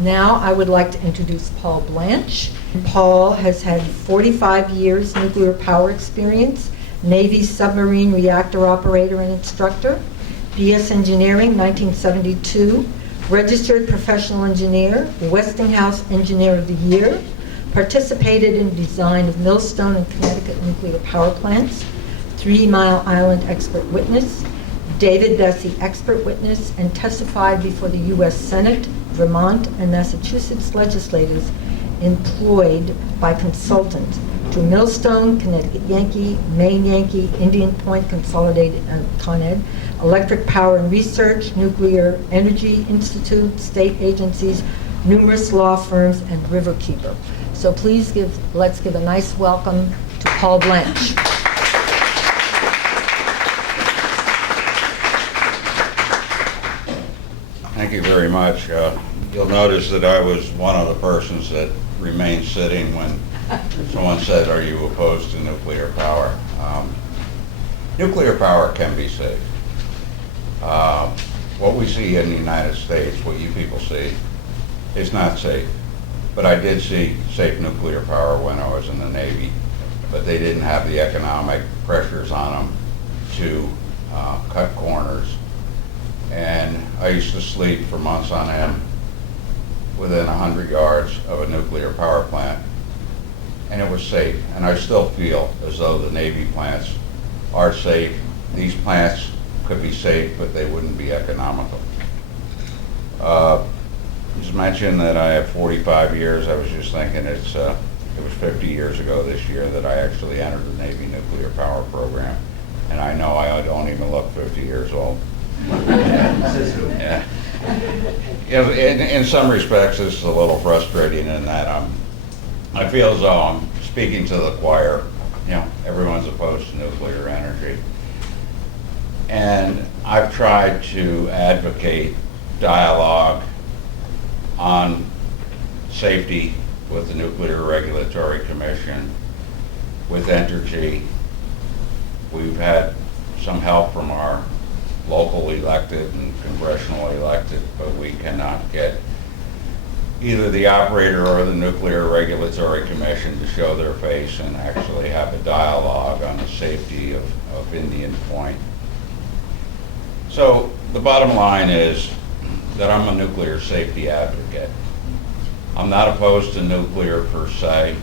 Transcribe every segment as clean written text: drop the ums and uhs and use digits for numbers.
Now I would like to introduce Paul Blanch. Paul has had 45 years nuclear power experience, Navy submarine reactor operator and instructor, BS Engineering, 1972, registered professional engineer, Westinghouse Engineer of the Year, participated in design of Millstone and Connecticut nuclear power plants, 3 Mile Island expert witness, David Bessie expert witness, and testified before the U.S. Senate, Vermont, and Massachusetts legislators employed by consultants to Millstone, Connecticut Yankee, Maine Yankee, Indian Point Consolidated, Con Ed, Electric Power and Research, Nuclear Energy Institute, state agencies, numerous law firms, and Riverkeeper. So please let's give a nice welcome to Paul Blanch. Thank you very much. You'll notice that I was one of the persons that remained sitting when someone said, "Are you opposed to nuclear power?" Nuclear power can be safe. What we see in the United States, what you people see, is not safe. But I did see safe nuclear power when I was in the Navy, but they didn't have the economic pressures on them to cut corners. And I used to sleep for months on end within 100 yards of a nuclear power plant, and it was safe. And I still feel as though the Navy plants are safe. These plants could be safe, but they wouldn't be economical. Just mentioned that I have 45 years. I was just thinking it was 50 years ago this year that I actually entered the Navy nuclear power program, and I know I don't even look 50 years old. Yeah. In some respects, this is a little frustrating in that I feel as though I'm speaking to the choir. You know, everyone's opposed to nuclear energy. And I've tried to advocate dialogue on safety with the Nuclear Regulatory Commission, with Entergy. We've had some help from our local elected and congressional elected, but we cannot get either the operator or the Nuclear Regulatory Commission to show their face and actually have a dialogue on the safety of Indian Point. So the bottom line is that I'm a nuclear safety advocate. I'm not opposed to nuclear per se.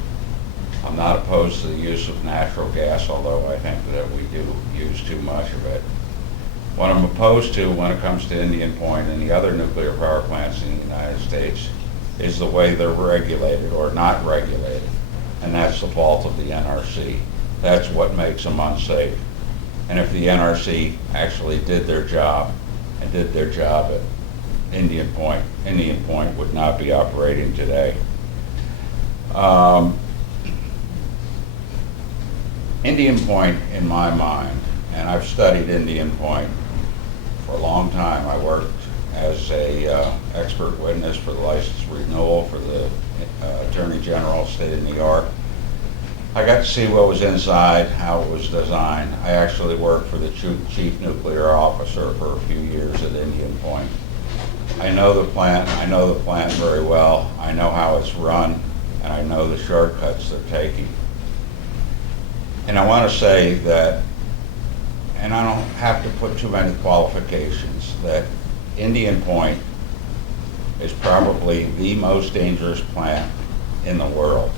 I'm not opposed to the use of natural gas, although I think that we do use too much of it. What I'm opposed to when it comes to Indian Point and the other nuclear power plants in the United States is the way they're regulated or not regulated. And that's the fault of the NRC. That's what makes them unsafe. And if the NRC actually did their job and did their job at Indian Point would not be operating today. Indian Point, in my mind, and I've studied Indian Point for a long time. I worked as a expert witness for the license renewal for the Attorney General of the State of New York. I got to see what was inside, how it was designed. I actually worked for the chief nuclear officer for a few years at Indian Point. I know the plant very well. I know how it's run, and I know the shortcuts they're taking. And I want to say that, and I don't have to put too many qualifications, that Indian Point is probably the most dangerous plant in the world.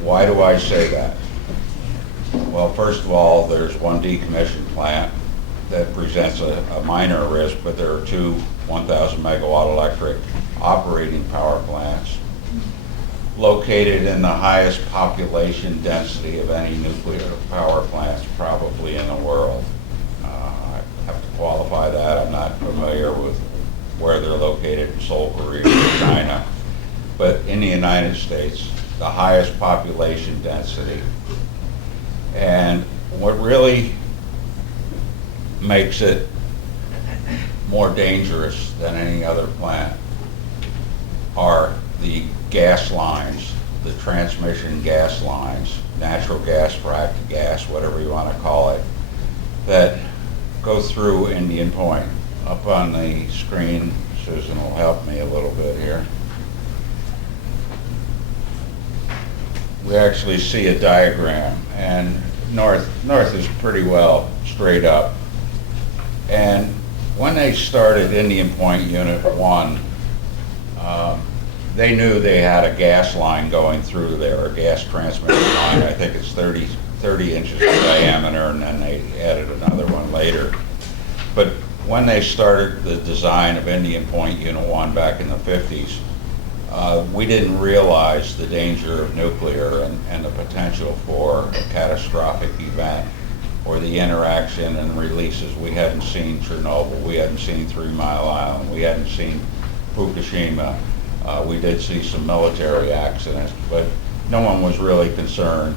Why do I say that? Well, first of all, there's one decommissioned plant that presents a minor risk, but there are two 1,000 megawatt electric operating power plants located in the highest population density of any nuclear power plants probably in the world. I have to qualify that. I'm not familiar with where they're located in Seoul, Korea, or China, but in the United States, the highest population density. And what really makes it more dangerous than any other plant are the gas lines, the transmission gas lines, natural gas, fracked gas, whatever you want to call it, that go through Indian Point. Up on the screen Susan will help me a little bit here. We actually see a diagram, and north is pretty well straight up. And when they started Indian Point Unit 1, they knew they had a gas line going through there, a gas transmission line. I think it's 30 inches in diameter, and then they added another one later. But when they started the design of Indian Point Unit 1 back in the 50s, we didn't realize the danger of nuclear and the potential for a catastrophic event, or the interaction and releases. We hadn't seen Chernobyl, we hadn't seen 3 Mile Island, we hadn't seen Fukushima. We did see some military accidents, but no one was really concerned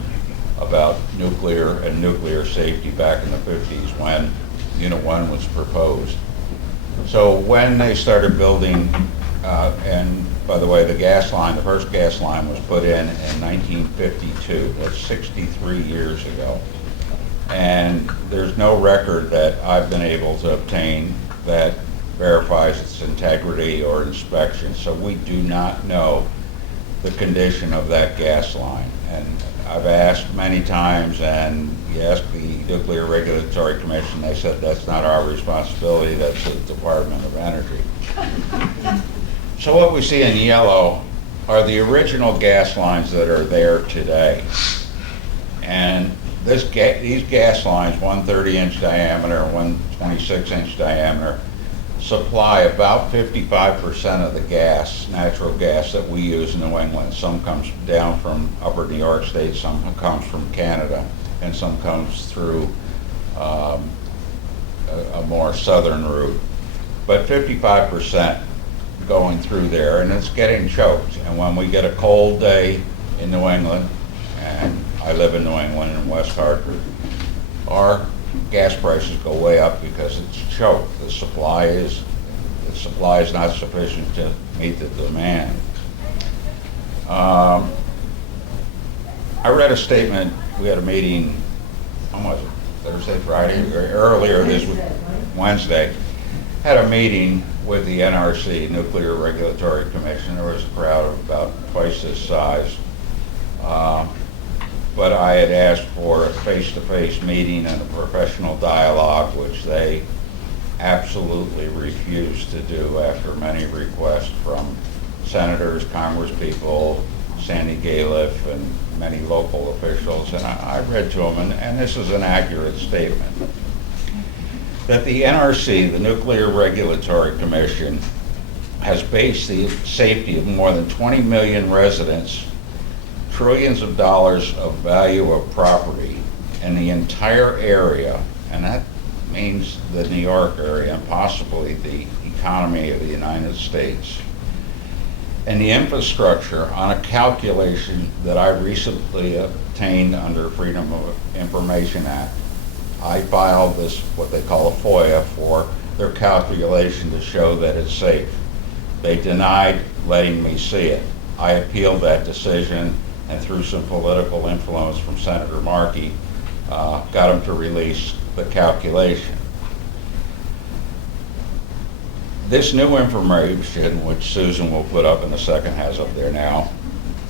about nuclear and nuclear safety back in the 50s when Unit 1 was proposed. So when they started building, and by the way, the first gas line was put in 1952. That's 63 years ago. And there's no record that I've been able to obtain that verifies its integrity or inspection. So we do not know the condition of that gas line. And I've asked many times, and you ask the Nuclear Regulatory Commission, they said that's not our responsibility, that's the Department of Energy. So what we see in yellow are the original gas lines that are there today. And these gas lines, one 30-inch diameter and one 26-inch diameter, supply about 55% of the gas, natural gas that we use in New England. Some comes down from upper New York State, some comes from Canada, and some comes through a more southern route. But 55% going through there, and it's getting choked. And when we get a cold day in New England, and I live in New England in West Hartford, our gas prices go way up because it's choked. The supply is not sufficient to meet the demand. I read a statement. We had a meeting, when was it? Thursday, Friday, or earlier this week, Wednesday. Had a meeting with the NRC, Nuclear Regulatory Commission. There was a crowd of about twice this size. But I had asked for a face-to-face meeting and a professional dialogue, which they absolutely refused to do after many requests from senators, congresspeople, Sandy Galiff, and many local officials. And I read to them, and this is an accurate statement, that the NRC, the Nuclear Regulatory Commission, has based the safety of more than 20 million residents, trillions of dollars of value of property in the entire area, and that means the New York area and possibly the economy of the United States, and the infrastructure on a calculation that I recently obtained under Freedom of Information Act. I filed this, what they call a FOIA, for their calculation to show that it's safe. They denied letting me see it. I appealed that decision, and through some political influence from Senator Markey, got him to release the calculation. This new information, which Susan will put up in a second, has up there now,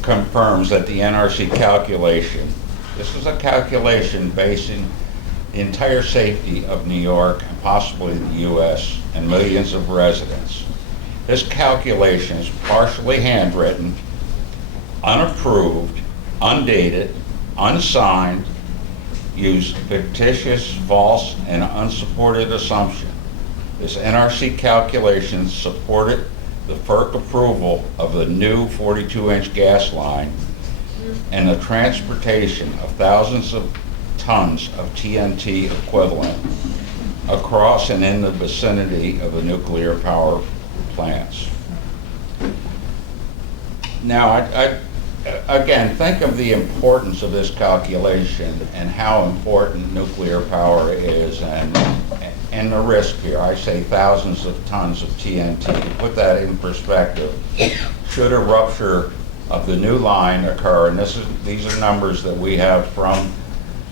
confirms that the NRC calculation, this is a calculation basing the entire safety of New York and possibly the U.S. and millions of residents. This calculation is partially handwritten, unapproved, undated, unsigned, used fictitious, false, and unsupported assumption. This NRC calculation supported the FERC approval of the new 42-inch gas line and the transportation of thousands of tons of TNT equivalent across and in the vicinity of the nuclear power plants. Now, again, think of the importance of this calculation and how important nuclear power is, and the risk here. I say thousands of tons of TNT. To put that in perspective, should a rupture of the new line occur, and these are numbers that we have from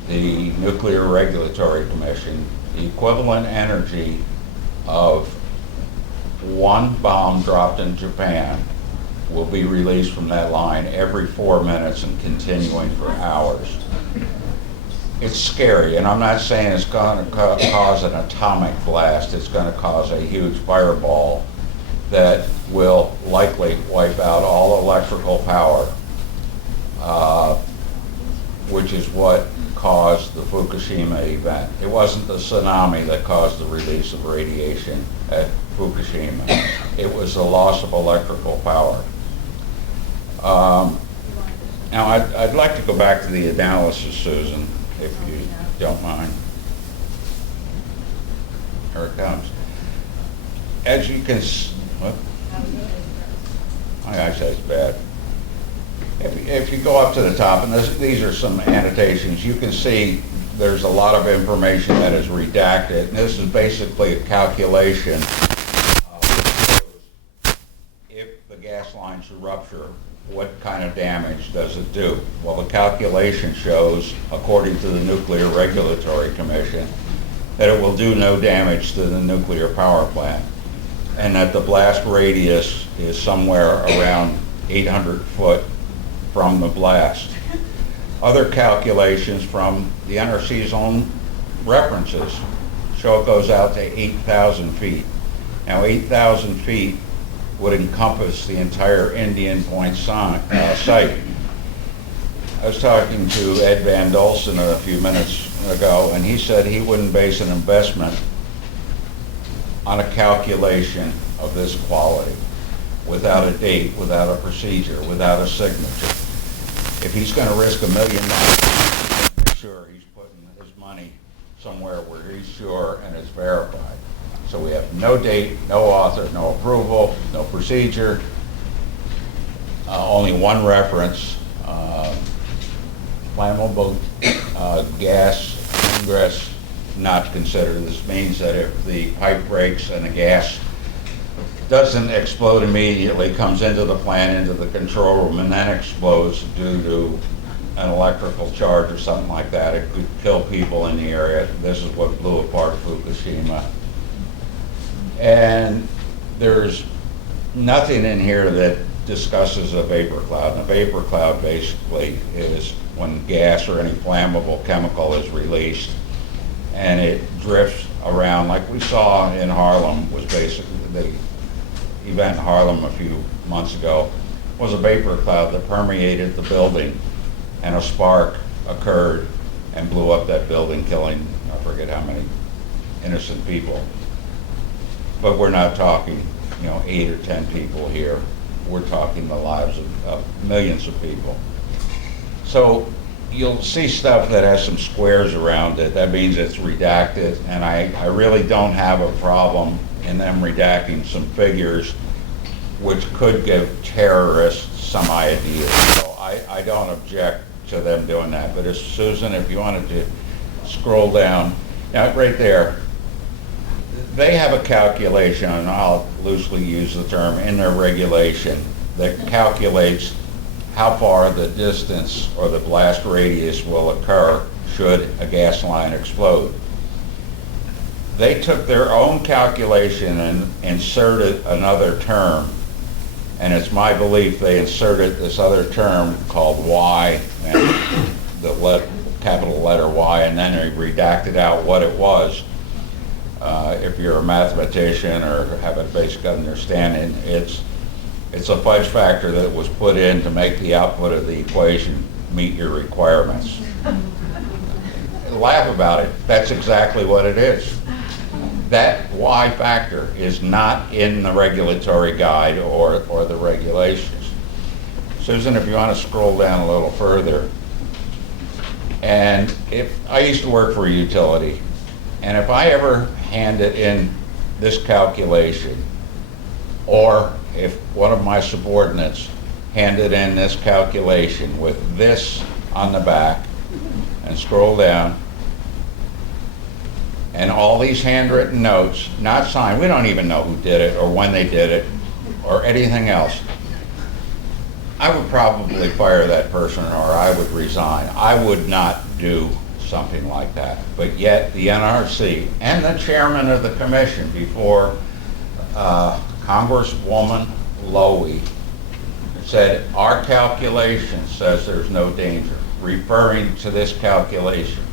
the Nuclear Regulatory Commission, the equivalent energy of one bomb dropped in Japan will be released from that line every 4 minutes and continuing for hours. It's scary, and I'm not saying it's going to cause an atomic blast. It's going to cause a huge fireball that will likely wipe out all electrical power, which is what caused the Fukushima event. It wasn't the tsunami that caused the release of radiation at Fukushima. It was the loss of electrical power. Now, I'd like to go back to the analysis, Susan, if you don't mind. Here it comes. As you can, what? My eyesight's bad. If you go up to the top, and these are some annotations, you can see there's a lot of information that is redacted. And this is basically a calculation if the gas lines rupture, what kind of damage does it do? Well, the calculation shows, according to the Nuclear Regulatory Commission, that it will do no damage to the nuclear power plant, and that the blast radius is somewhere around 800 foot from the blast. Other calculations from the NRC's own references show it goes out to 8,000 feet. Now, 8,000 feet would encompass the entire Indian Point site. I was talking to Ed Van Dolson a few minutes ago, and he said he wouldn't base an investment on a calculation of this quality, without a date, without a procedure, without a signature. If he's going to risk $1 million, make sure he's putting his money somewhere where he's sure and it's verified. So we have no date, no author, no approval, no procedure, only one reference, flammable gas ingress not considered. This means that if the pipe breaks and the gas doesn't explode immediately, comes into the plant, into the control room, and then explodes due to an electrical charge or something like that, it could kill people in the area. This is what blew apart Fukushima. And there's nothing in here that discusses a vapor cloud. And a vapor cloud basically is when gas or any flammable chemical is released and it drifts around, like we saw in Harlem, was basically the event in Harlem a few months ago, was a vapor cloud that permeated the building, and a spark occurred and blew up that building, killing, I forget how many innocent people. But we're not talking, 8 or 10 people here. We're talking the lives of millions of people. So you'll see stuff that has some squares around it. That means it's redacted, and I really don't have a problem in them redacting some figures which could give terrorists some ideas. So I don't object to them doing that. But Susan, if you wanted to scroll down, now right there, they have a calculation, and I'll loosely use the term, in their regulation that calculates how far the distance or the blast radius will occur should a gas line explode. They took their own calculation and inserted another term, and it's my belief they inserted this other term called Y, and the capital letter Y, and then they redacted out what it was. If you're a mathematician or have a basic understanding, it's a fudge factor that was put in to make the output of the equation meet your requirements. Laugh about it. That's exactly what it is. That Y factor is not in the regulatory guide or the regulations. Susan, if you want to scroll down a little further. And if I used to work for a utility, and if I ever handed in this calculation, or if one of my subordinates handed in this calculation with this on the back, and scroll down, and all these handwritten notes, not signed, we don't even know who did it or when they did it or anything else, I would probably fire that person, or I would resign. I would not do something like that. But yet the NRC and the chairman of the commission, before a Congresswoman Lowy said, our calculation says there's no danger, referring to this calculation.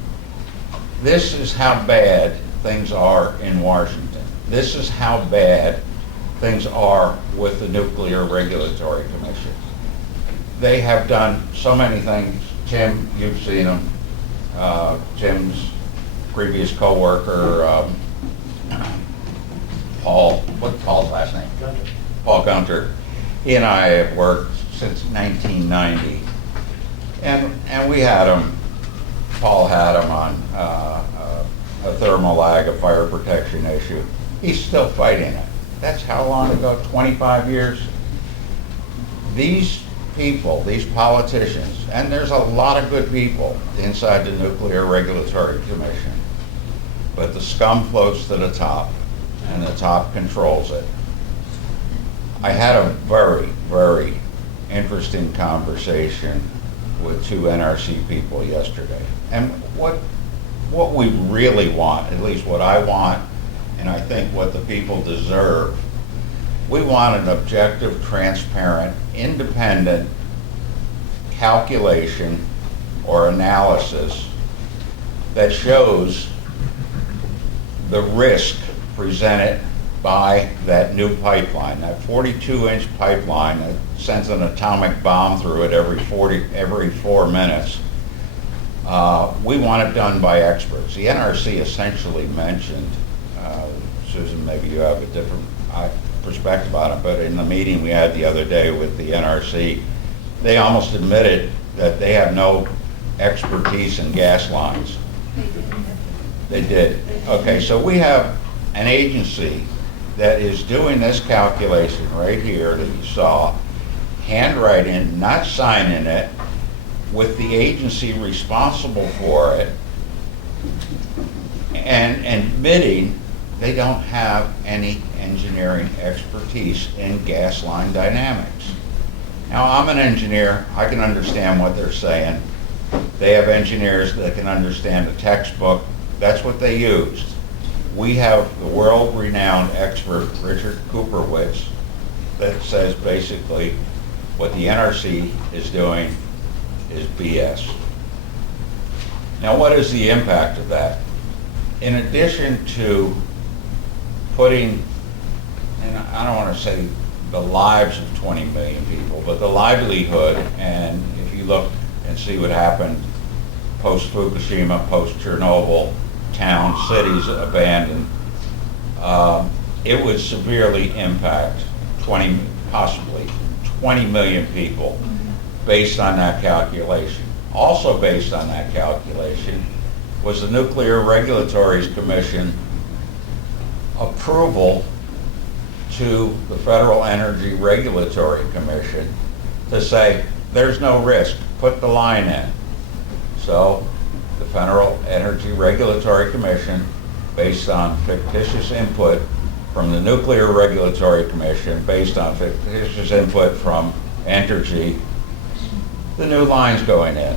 This is how bad things are in Washington. This is how bad things are with the Nuclear Regulatory Commission. They have done so many things. Tim, you've seen them. Tim's previous co-worker, Paul, what's Paul's last name? Gunter. Paul Gunter. He and I have worked since 1990. And we had him, Paul had him on a thermal lag, a fire protection issue. He's still fighting it. That's how long ago, 25 years? These people, these politicians, and there's a lot of good people inside the Nuclear Regulatory Commission, but the scum floats to the top, and the top controls it. I had a very, very interesting conversation with two NRC people yesterday. And what we really want, at least what I want, and I think what the people deserve, we want an objective, transparent, independent calculation or analysis that shows the risk presented by that new pipeline, that 42-inch pipeline that sends an atomic bomb through it every 4 minutes. We want it done by experts. The NRC essentially mentioned, Susan, maybe you have a different perspective on it, but in the meeting we had the other day with the NRC, they almost admitted that they have no expertise in gas lines. They did. Okay, so we have an agency that is doing this calculation right here that you saw, handwriting, not signing it, with the agency responsible for it, and admitting they don't have any engineering expertise in gas line dynamics. Now, I'm an engineer. I can understand what they're saying. They have engineers that can understand a textbook. That's what they used. We have the world-renowned expert, Richard Cooperwitz, that says basically what the NRC is doing is BS. Now, what is the impact of that? In addition to putting, and I don't want to say the lives of 20 million people, but the livelihood, and if you look and see what happened post-Fukushima, post-Chernobyl, towns, cities abandoned, it would severely impact possibly 20 million people based on that calculation. Also based on that calculation was the Nuclear Regulatory Commission approval to the Federal Energy Regulatory Commission to say, there's no risk, put the line in. So the Federal Energy Regulatory Commission, based on fictitious input from the Nuclear Regulatory Commission, based on fictitious input from Entergy, the new line's going in.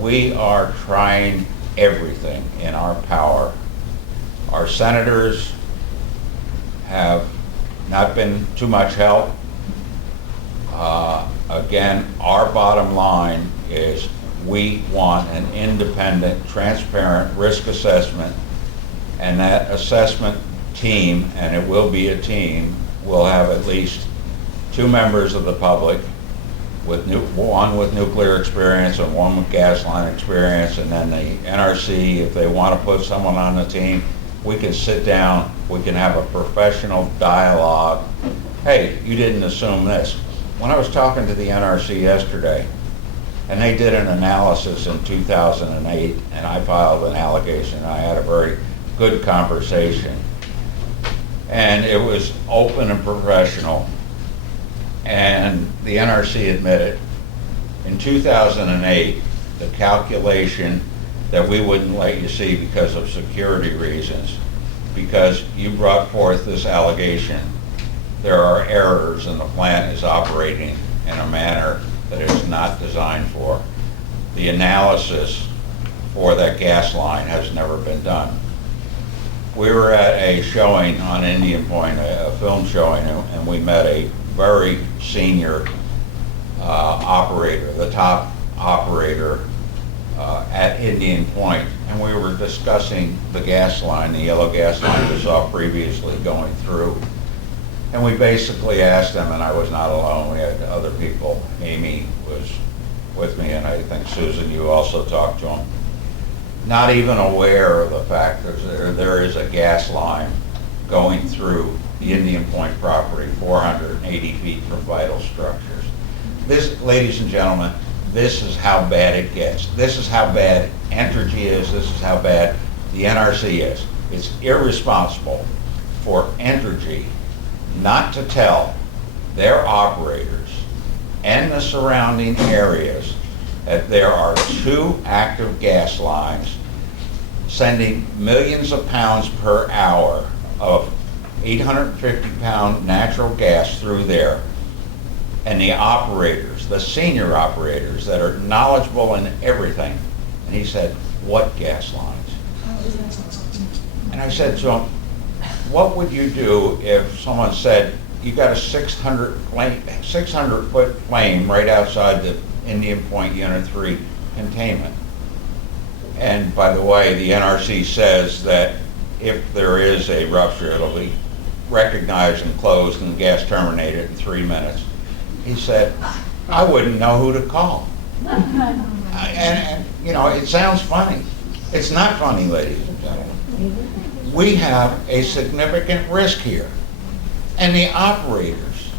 We are trying everything in our power. Our senators have not been too much help. Again, our bottom line is we want an independent, transparent risk assessment, and that assessment team, and it will be a team, will have at least 2 members of the public, one with nuclear experience and one with gas line experience, and then the NRC, if they want to put someone on the team, we can sit down, we can have a professional dialogue. Hey, you didn't assume this. When I was talking to the NRC yesterday, and they did an analysis in 2008, and I filed an allegation. I had a very good conversation. And it was open and professional. And the NRC admitted, in 2008, the calculation that we wouldn't let you see because of security reasons, because you brought forth this allegation, there are errors and the plant is operating in a manner that it is not designed for. The analysis for that gas line has never been done. we were at a showing on Indian Point, a film showing, and we met a very senior operator, the top operator at Indian Point, and we were discussing the gas line, the yellow gas line we saw previously going through. And we basically asked them, and I was not alone, we had other people. Amy was with me, and I think Susan, you also talked to them. Not even aware of the fact that there is a gas line going through the Indian Point property, 480 feet from vital structures. This, ladies and gentlemen, this is how bad it gets. This is how bad Entergy is. This is how bad the NRC is. It's irresponsible for Entergy not to tell their operators and the surrounding areas that there are 2 active gas lines sending millions of pounds per hour of 850-pound natural gas through there. And the operators, the senior operators that are knowledgeable in everything. And he said, what gas lines? And I said to him, what would you do if someone said, you got a 600-foot flame right outside the Indian Point Unit 3 containment? And by the way, the NRC says that if there is a rupture, it'll be recognized and closed and the gas terminated in 3 minutes. He said, I wouldn't know who to call. And you know, it sounds funny. It's not funny, ladies and gentlemen. We have a significant risk here. And the operators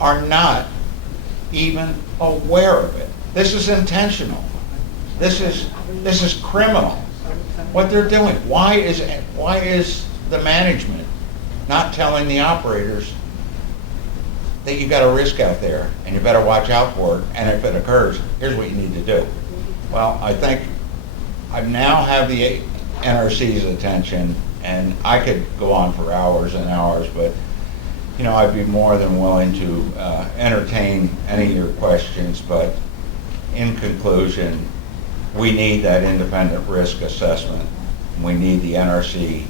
are not even aware of it. This is intentional. This is criminal. What they're doing. Why is the management not telling the operators that you got a risk out there and you better watch out for it, and if it occurs, here's what you need to do? Well, I think I now have the NRC's attention, and I could go on for hours and hours, but you know, I'd be more than willing to entertain any of your questions. But in conclusion, we need that independent risk assessment. We need the NRC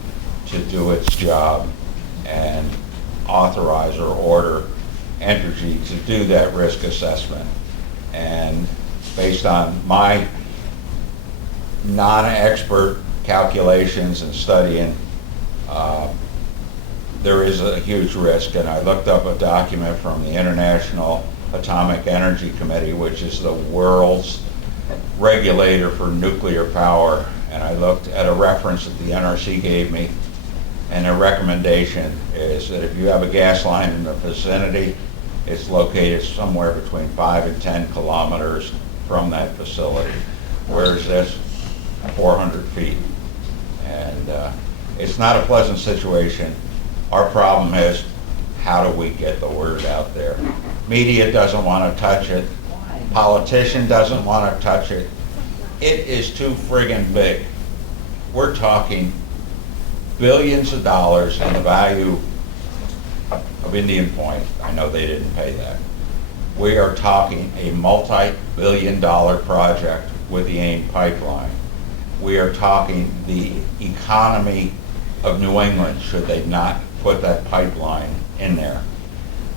to do its job and authorize or order Entergy to do that risk assessment. And based on my non-expert calculations and studying, there is a huge risk. And I looked up a document from the International Atomic Energy Committee, which is the world's regulator for nuclear power, and I looked at a reference that the NRC gave me, and their recommendation is that if you have a gas line in the vicinity, it's located somewhere between 5 and 10 kilometers from that facility. Where's this? 400 feet. And it's not a pleasant situation. Our problem is, how do we get the word out there? Media doesn't want to touch it. Politician doesn't want to touch it. It is too friggin' big. We're talking billions of dollars in the value of Indian Point. I know they didn't pay that. We are talking a multi-billion-dollar project with the AIM pipeline. We are talking the economy of New England, should they not put that pipeline in there.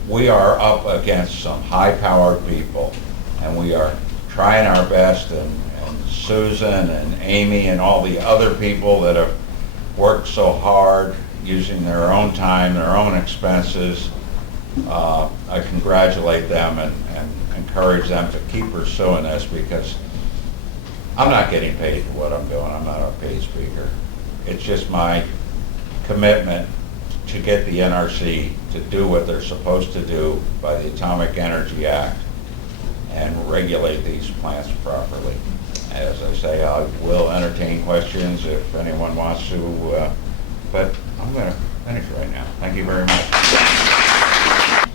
We are up against some high-powered people, and we are trying our best, and Susan and Amy and all the other people that have worked so hard using their own time, their own expenses. I congratulate them and encourage them to keep pursuing this, because I'm not getting paid for what I'm doing. I'm not a paid speaker. It's just my commitment to get the NRC to do what they're supposed to do by the Atomic Energy Act and regulate these plants properly. As I say, I will entertain questions if anyone wants to, but I'm going to finish right now. Thank you very much.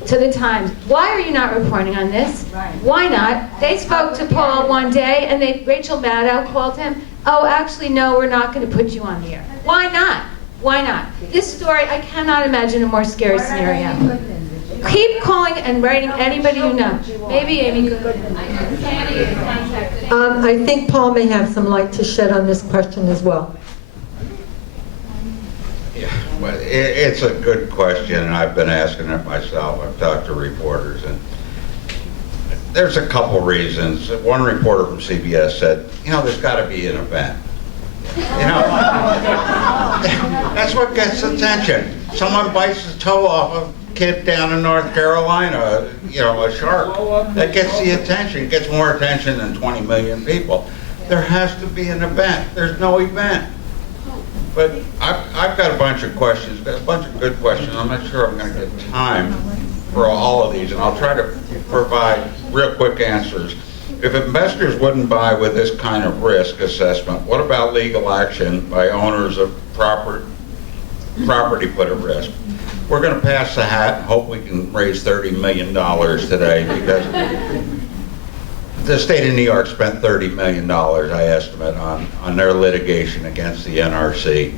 To the Times, why are you not reporting on this? Right. Why not? They spoke to Paul one day, and Rachel Maddow called him, oh, actually, no, we're not going to put you on the air. Why not? Why not? This story, I cannot imagine a more scary scenario. Keep calling and writing anybody you know. Maybe Amy could. I think Paul may have some light to shed on this question as well. Well, it's a good question, and I've been asking it myself. I've talked to reporters, and there's a couple reasons. One reporter from CBS said, there's got to be an event. That's what gets attention. Someone bites the toe off a kid down in North Carolina, a shark. That gets the attention. It gets more attention than 20 million people. There has to be an event. There's no event. But I've got a bunch of questions, a bunch of good questions. I'm not sure I'm going to get time for all of these, and I'll try to provide real quick answers. If investors wouldn't buy with this kind of risk assessment, what about legal action by owners of property put at risk? We're going to pass the hat and hope we can raise $30 million today, because the state of New York spent $30 million, I estimate, on their litigation against the NRC.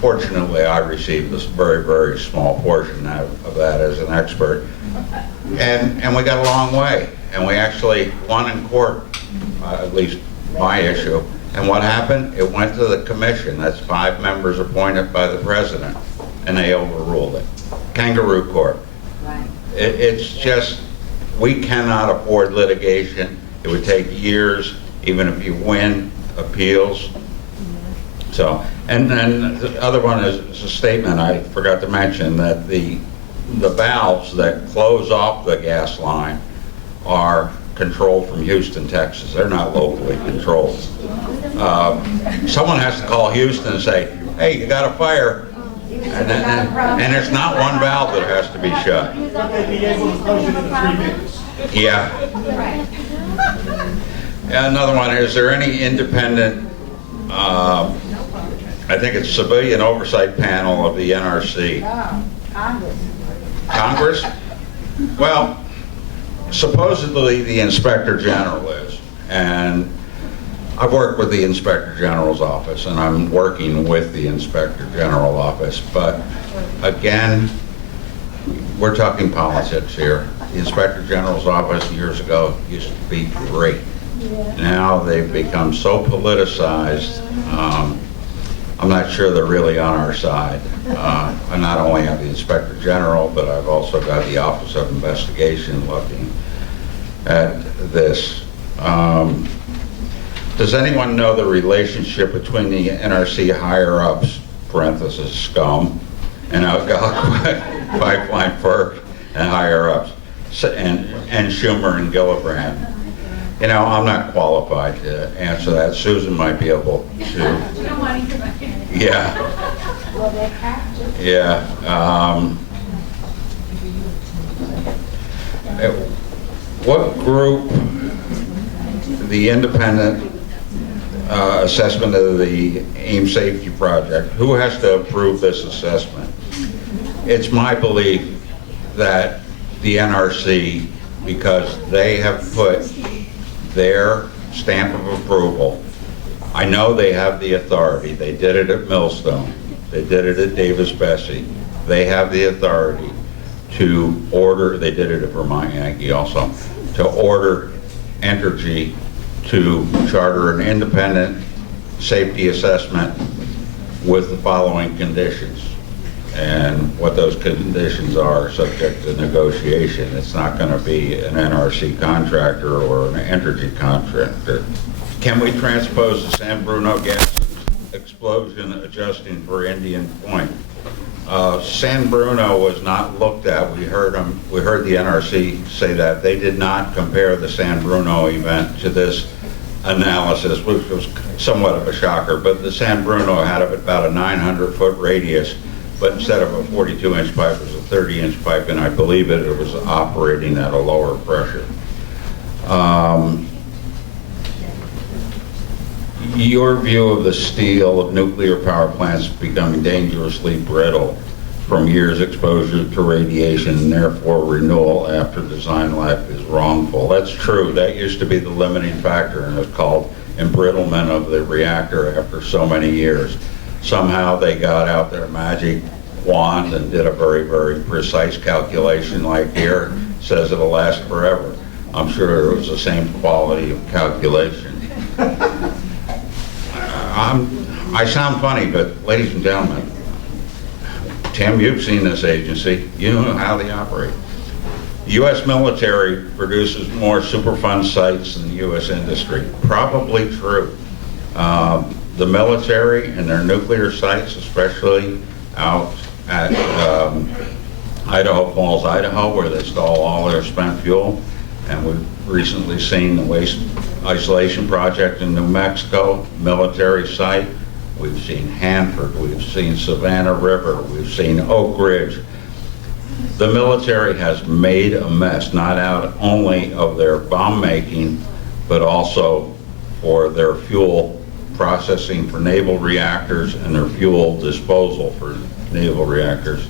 Fortunately, I received this very, very small portion of that as an expert. And we got a long way. And we actually won in court, at least my issue. And what happened? It went to the commission. That's 5 members appointed by the president. And they overruled it. Kangaroo court. Right. It's just, we cannot afford litigation. It would take years, even if you win appeals. So, and then the other one is a statement I forgot to mention, that the valves that close off the gas line are controlled from Houston, Texas. They're not locally controlled. Someone has to call Houston and say, hey, you got a fire. And there's not one valve that has to be shut. Yeah. Another one, is there any independent, I think it's civilian oversight panel of the NRC? Congress. Congress? Well, supposedly the Inspector General is. And I've worked with the Inspector General's office, and I'm working with the Inspector General office. But again, we're talking politics here. The Inspector General's office years ago used to be great. Now they've become so politicized, I'm not sure they're really on our side. I not only have the Inspector General, but I've also got the Office of Investigation looking at this. Does anyone know the relationship between the NRC higher-ups, parenthesis, scum, and Algonquin Pipeline FERC and higher-ups, and Schumer and Gillibrand? I'm not qualified to answer that. Susan might be able to. Yeah. Yeah. What group, the independent assessment of the AIM safety project, who has to approve this assessment? It's my belief that the NRC, because they have put their stamp of approval. I know they have the authority. They did it at Millstone. They did it at Davis-Besse. They have the authority to order, they did it at Vermont Yankee also, to order Entergy to charter an independent safety assessment with the following conditions. And what those conditions are subject to negotiation. It's not going to be an NRC contractor or an Entergy contractor. Can we transpose the San Bruno gas explosion adjusting for Indian Point? San Bruno was not looked at. We heard the NRC say that. They did not compare the San Bruno event to this analysis, which was somewhat of a shocker, but the San Bruno had about a 900-foot radius, but instead of a 42-inch pipe, it was a 30-inch pipe, and I believe it was operating at a lower pressure. Your view of the steel of nuclear power plants becoming dangerously brittle from years exposure to radiation, and therefore renewal after design life is wrongful. That's true. That used to be the limiting factor, and it's called embrittlement of the reactor after so many years. Somehow they got out their magic wand and did a very, very precise calculation like here. It says it'll last forever. I'm sure it was the same quality of calculation. I sound funny, but ladies and gentlemen, Tim, you've seen this agency. You know how they operate. The U.S. military produces more Superfund sites than the U.S. industry. Probably true. The military and their nuclear sites, especially out at Idaho Falls, Idaho, where they store all their spent fuel, and we've recently seen the waste isolation project in New Mexico, military site. We've seen Hanford, we've seen Savannah River, we've seen Oak Ridge. The military has made a mess, not out only of their bomb making, but also for their fuel processing for naval reactors and their fuel disposal for naval reactors.